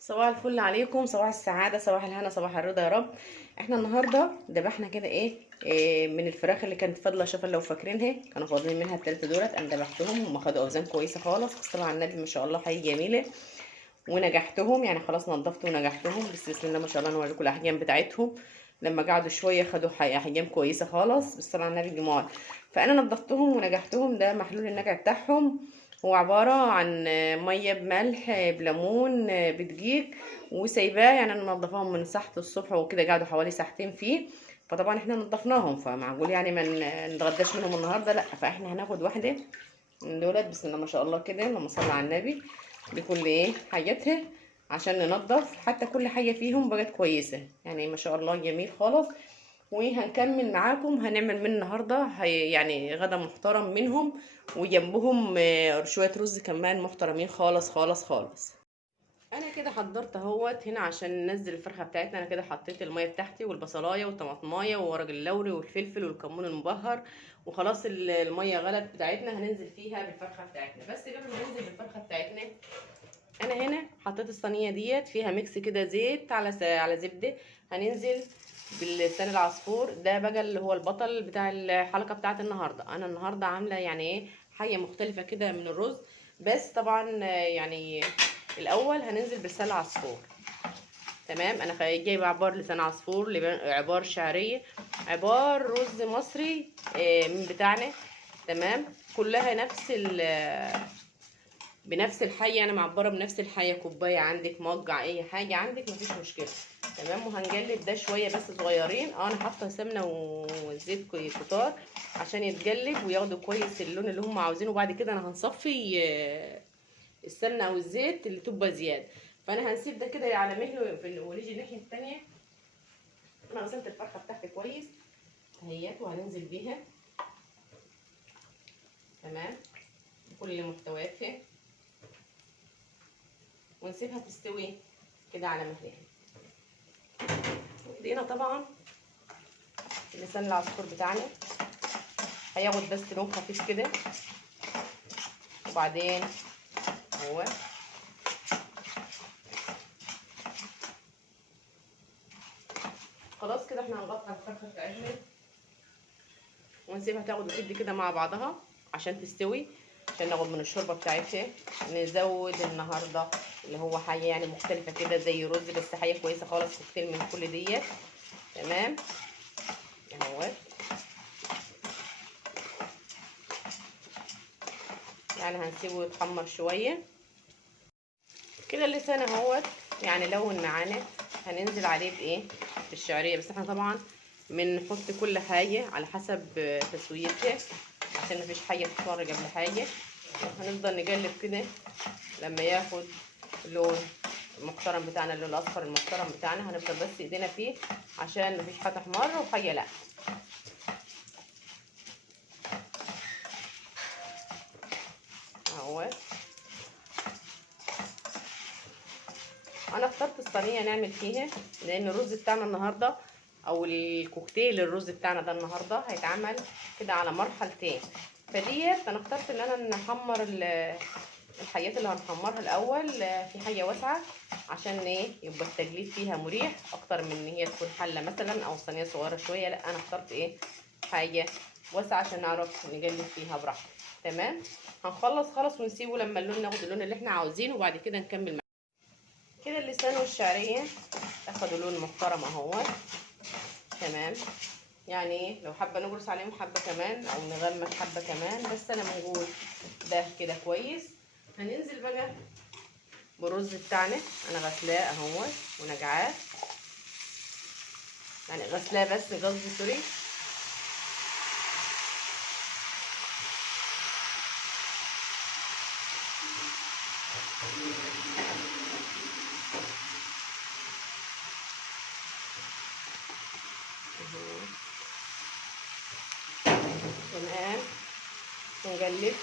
صباح الفل عليكم، صباح السعادة، صباح الهنا، صباح الرضا يا رب. احنا النهارده ذبحنا كده إيه من الفراخ اللي كانت فاضله. شوف لو فاكرينها كانوا فاضلين منها التلاتة دولت، انا ذبحتهم. هم خدوا اوزان كويسه خالص، بس طبعا النبي ما شاء الله حاجه جميله. ونجحتهم يعني خلاص نضفت ونجحتهم، بس بسم الله ما شاء الله. نوريكم الاحجام بتاعتهم. لما قعدوا شويه خدوا احجام كويسه خالص، بس طبعا النبي جمال. فانا نضفتهم ونجحتهم. ده محلول النجع بتاعهم. هو عباره عن ميه بملح بليمون بدقيق، وسايباه. يعني انا منضفاهم من ساعه الصبح وكده، قعدوا حوالي ساعتين فيه. فطبعا احنا نضفناهم، فمعقول يعني ما نتغداش منهم النهارده؟ لا، فاحنا هناخد واحده من دولت. بسم الله ما شاء الله كده، اللهم صل على النبي. بكل حاجاتها عشان ننضف. حتى كل حاجه فيهم بقت كويسه، يعني ما شاء الله جميل خالص. وهنكمل معاكم. هنعمل من النهارده يعني غدا محترم منهم، وجنبهم شويه رز كمان محترمين خالص خالص خالص. انا كده حضرت اهوت هنا عشان ننزل الفرخه بتاعتنا. انا كده حطيت الميه بتاعتي والبصلايه والطماطمايه وورق اللوري والفلفل والكمون المبهر، وخلاص الميه غلت بتاعتنا. هننزل فيها بالفرخه بتاعتنا. بس قبل ما ننزل بالفرخه بتاعتنا، انا هنا حطيت الصينيه ديت فيها ميكس كده زيت على زبده. هننزل باللسان العصفور ده بقى، اللي هو البطل بتاع الحلقه بتاعت النهارده. انا النهارده عامله يعني حاجه مختلفه كده من الرز. بس طبعا يعني الاول هننزل بلسان العصفور. تمام. انا جايبه عبار لسان عصفور، عبار شعريه، عبار رز مصري من بتاعنا. تمام. كلها بنفس الحاجه. انا معبره بنفس الحاجه. كوبايه عندك، موجع، اي حاجه عندك مفيش مشكله. تمام. وهنجلد ده شويه بس صغيرين. انا حاطه سمنه وزيت كتار عشان يتجلد وياخدوا كويس اللون اللي هم عاوزينه. وبعد كده انا هنصفي السمنه او الزيت اللي تبقى زياده. فانا هنسيب ده كده على مهله ونيجي الناحيه التانيه. انا غسلت الفرخه بتاعتي كويس اهيت، وهننزل بيها. تمام. بكل محتوياتها، ونسيبها تستوي كده على مهلها. وايدينا طبعا لسان العصفور بتاعنا هياخد بس لون خفيف كده. وبعدين هو خلاص كده احنا هنغطي الفرخه بتاعتنا ونسيبها تاخد وتدي كده مع بعضها عشان تستوي، عشان ناخد من الشوربه بتاعتها. نزود النهارده اللي هو حاجه يعني مختلفه كده زي رز، بس حاجه كويسه خالص، كوكتيل من كل ديت. تمام اهوت. يعني هنسيبه يتحمر شويه كده. اللسان اهوت يعني لون معانا. هننزل عليه بالشعريه. بس احنا طبعا بنحط كل حاجه على حسب تسويتها، عشان مفيش حاجه تتفرج قبل حاجه. وهنفضل نقلب كده لما ياخد اللون المحترم بتاعنا، اللون الاصفر المحترم بتاعنا. هنفضل بس ايدينا فيه عشان مفيش حاجه تحمر وحاجه لا. اهوت. انا اخترت الصينيه نعمل فيها، لان الرز بتاعنا النهارده او الكوكتيل الرز بتاعنا ده النهارده هيتعمل كده على مرحلتين. فديت انا اخترت ان انا نحمر الحاجات اللي هنحمرها الاول في حاجه واسعه، عشان يبقى التجليد فيها مريح اكتر من ان هي تكون حله مثلا او صينيه صغيره شويه. لا، انا اخترت حاجه واسعه عشان نعرف نجلد فيها براحتنا. تمام. هنخلص خالص ونسيبه لما اللون ناخد اللون اللي احنا عاوزينه، وبعد كده نكمل كده. اللسان والشعريه اخدوا لون محترم اهو. تمام. يعني لو حابه نجرس عليهم حبه كمان او نغمق حبه كمان، بس انا موجود ده كده كويس. هننزل بقى بالرز بتاعنا. انا غسلاه اهو ونجعاه، يعني غسلاه بس قصدي سوري. تمام. ونقلب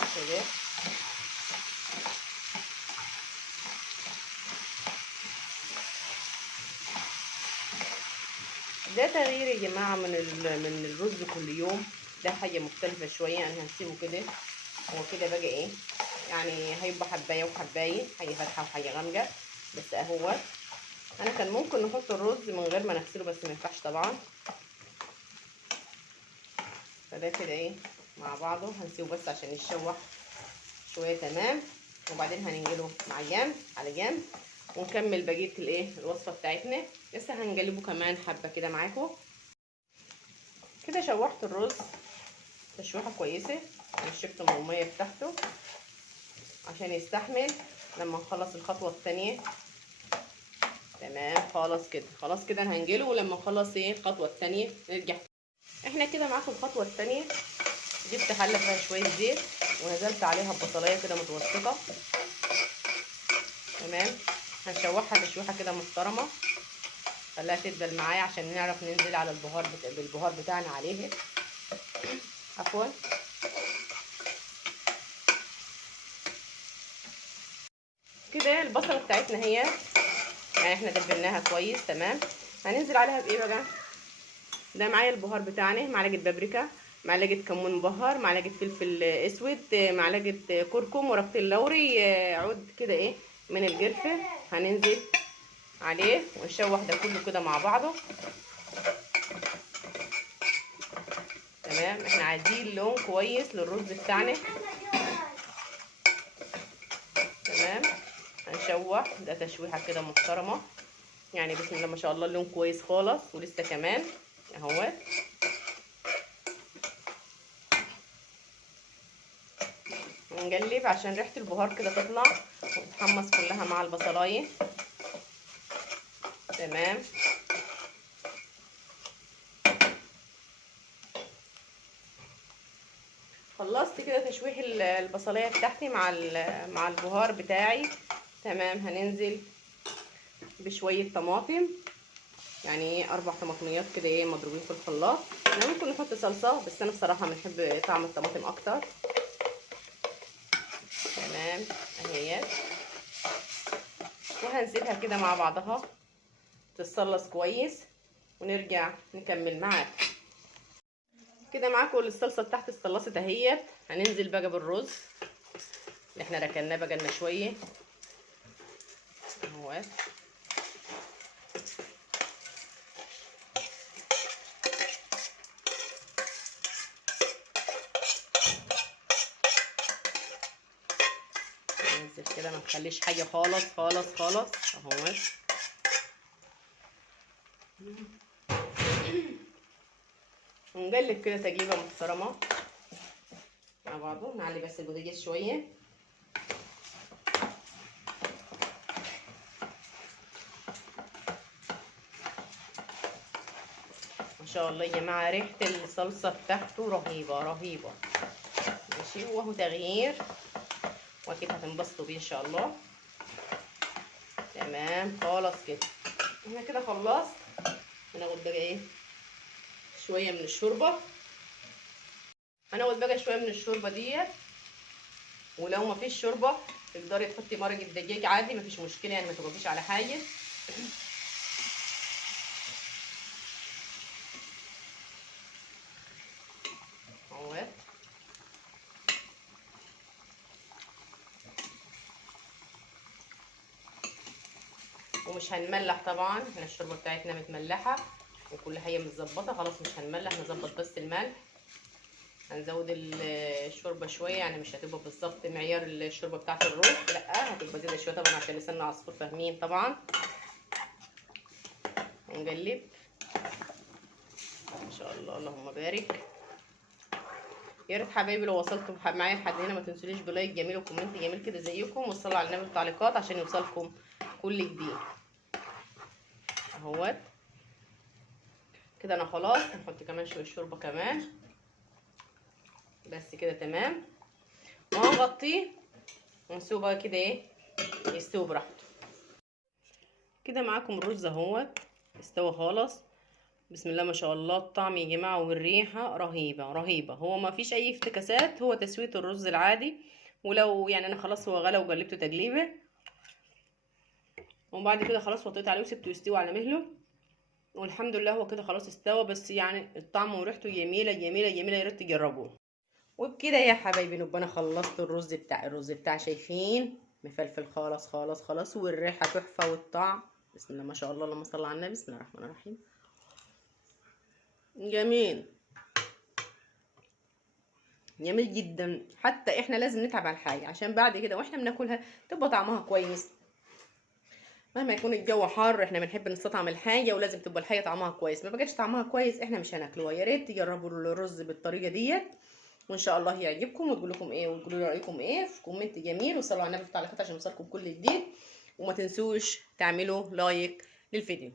كده. ده تغيير يا جماعه من الرز كل يوم. ده حاجه مختلفه شويه. انا هسيبه كده. هو كده بقى يعني هيبقى حبايه وحبايه، حاجه فاتحه وحاجه غامقه. بس اهو انا كان ممكن نحط الرز من غير ما نغسله، بس ما ينفعش طبعا. فده كده ايه مع بعضه، هنسيبه بس عشان يتشوح شويه. تمام. وبعدين هننقله مع جنب على جنب، ونكمل بقيه الايه الوصفه بتاعتنا. لسه هنقلبه كمان حبه كده معاكم. كده شوحت الرز تشويحه كويسه، نشفته من الميه بتاعته عشان يستحمل لما نخلص الخطوه الثانيه. تمام. خلاص كده، خلاص كده هنجيله، ولما نخلص ايه الخطوه الثانيه نرجع. احنا كده معاكم الخطوه الثانيه. جبت حله فيها شويه زيت، ونزلت عليها ببصلايه كده متوسطه. تمام. هنشوحها تشويحه كده محترمه، خليها تدبل معايا عشان نعرف ننزل على بالبهار بتاعنا عليه. عفوا. كده البصله بتاعتنا هي يعني احنا دبلناها كويس. تمام. هننزل عليها بايه بقى؟ ده معايا البهار بتاعنا، معلقه بابريكا، معلقه كمون مبهر، معلقه فلفل اسود، معلقه كركم، ورقه اللوري، عود كده ايه من القرفه. هننزل عليه ونشوح ده كله كده مع بعضه. تمام. احنا عايزين لون كويس للرز بتاعنا. تمام. هنشوح ده تشويحه كده محترمه، يعني بسم الله ما شاء الله اللون كويس خالص، ولسه كمان اهو. نقلب عشان ريحه البهار كده تطلع وتتحمص كلها مع البصلايه. تمام. خلصت كده تشويح البصلايه بتاعتي مع البهار بتاعي. تمام. هننزل بشويه طماطم، يعني 4 طماطميات كده ايه مضروبين في الخلاط. احنا ممكن نحط صلصه، بس انا بصراحه بنحب طعم الطماطم اكتر. تمام. اهيت. وهنسيبها كده مع بعضها تتصلص كويس، ونرجع نكمل معاك. كده معاكم الصلصه بتاعتي اتخلصت اهيت. هننزل بقى بالرز اللي احنا ركناه بقى لنا شويه اهو. ننزل كده، ما نخليش حاجه خالص خالص خالص اهو. ونقلب كده تقليبه محترمه مع بعضه. نعلي بس البوتاجاز شويه. ما شاء الله يا جماعه ريحه الصلصه بتاعته رهيبه رهيبه. ماشي. وهو تغيير، واكيد هتنبسطوا بيه ان شاء الله. تمام. خلاص كده احنا كده خلصت. هناخد بقى ايه شويه من الشوربه. هناخد بقى شويه من الشوربه ديت. ولو ما فيش شوربه تقدري تحطي مرقه دجاج عادي، ما فيش مشكله، يعني ما تغضبيش على حاجه. اهوت. ومش هنملح طبعا، احنا الشوربه بتاعتنا متملحه وكل حاجه متظبطه خلاص. مش هنملح، نظبط بس الملح. هنزود الشوربه شويه، يعني مش هتبقى بالظبط معيار الشوربه بتاعه الرز، لا هتبقى زياده شويه طبعا عشان لسان عصفور، فاهمين طبعا. ونقلب ما شاء الله اللهم بارك. يا ريت حبايبي لو وصلتوا معايا لحد هنا ما تنسونيش بلايك جميل وكومنت جميل كده زيكم، وصلوا على النبي التعليقات عشان يوصلكم كل جديد اهوت. كده انا خلاص. هنحط كمان شويه شوربه كمان بس كده. تمام. وهنغطيه ونسيبه بقى كده ايه يستوي براحته. كده معاكم الرز اهوت استوى خالص. بسم الله ما شاء الله. الطعم يا جماعه والريحه رهيبه رهيبه. هو ما فيش اي افتكاسات، هو تسويه الرز العادي. ولو يعني انا خلاص هو غلى وقلبته تقليبه، وبعد كده خلاص وطيت عليه وسبته يستوي على مهله. والحمد لله هو كده خلاص استوى. بس يعني الطعم وريحته جميله جميله جميله، يا ريت تجربوه. وبكده يا حبايبي نبقى انا خلصت الرز بتاع شايفين مفلفل خالص خالص خلاص، والريحه تحفه والطعم بسم الله ما شاء الله، اللهم صل على النبي. بسم الله الرحمن الرحيم. جميل جميل جدا. حتى احنا لازم نتعب على الحاجه عشان بعد كده واحنا بناكلها تبقى طعمها كويس. مهما يكون الجو حار احنا بنحب نستطعم الحاجه، ولازم تبقى الحاجه طعمها كويس. ما بقاش طعمها كويس احنا مش هناكلوها. يا ريت تجربوا الرز بالطريقه ديت، وان شاء الله يعجبكم، وتقول لكم ايه، وتقولوا لي رايكم ايه في كومنت جميل، وصلوا على النبي في التعليقات عشان يوصلكم كل جديد. وما تنسوش تعملوا لايك للفيديو.